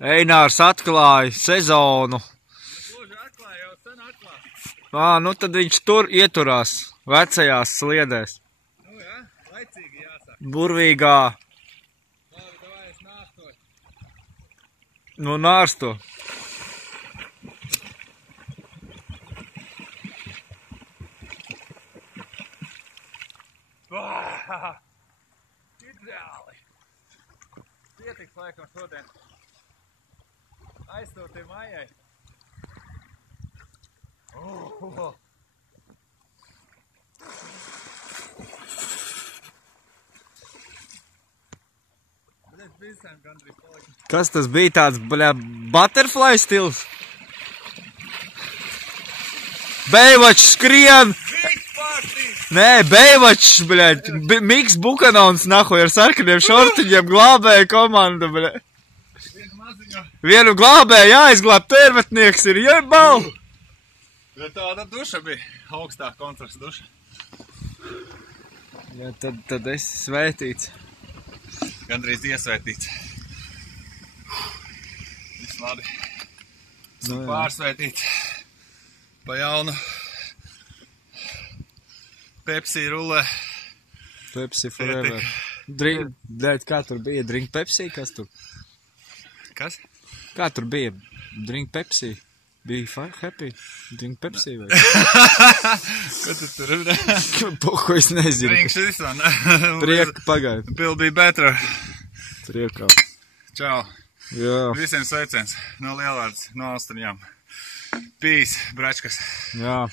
Einārs atklāja sezonu. Gluži atklāja, jau sen atklāja. Nu tad viņš tur ieturās vecajās sliedēs. Nu jā, laicīgi jāsaka. Burvīgā. Labi, davai es nārstoju. Nu nārsto. Ideāli. Pietiks laikam šodien. Aizstūti mājai. Bet visiem gandrīz palika. Kas tas bija tāds, bļā, butterfly stils? Beivačs skrien! Nē, Beivačs, bļaļ, Miks Bukanons, nahuj, ar sarkaniem šortiņiem glābēja komanda, bļaļ. Vienu glābēju jāizglāb, tērvetnieks ir, jebal! Bet tāda duša bija, augstā kontrasta duša. Jā, tad esi svētīts. Gandrīz iesvētīts. Viss labi. Esmu pārsvētīts. Pa jaunu. Pepsi rulle. Pepsi forever. Drink, kā tur bija? Drink Pepsi? Kas tur? Kas? Kā tur bija? Drink Pepsi. Bija happy? Drink Pepsi vai? Ko tu tur runā? Pohu, es nezinu. Drink šis one. Prieka pagaid. Will be better. Priekā. Čau. Jā. Visiem sveiciens. No Lielvārdas, no Austrumiem. Peace, bračkas. Jā.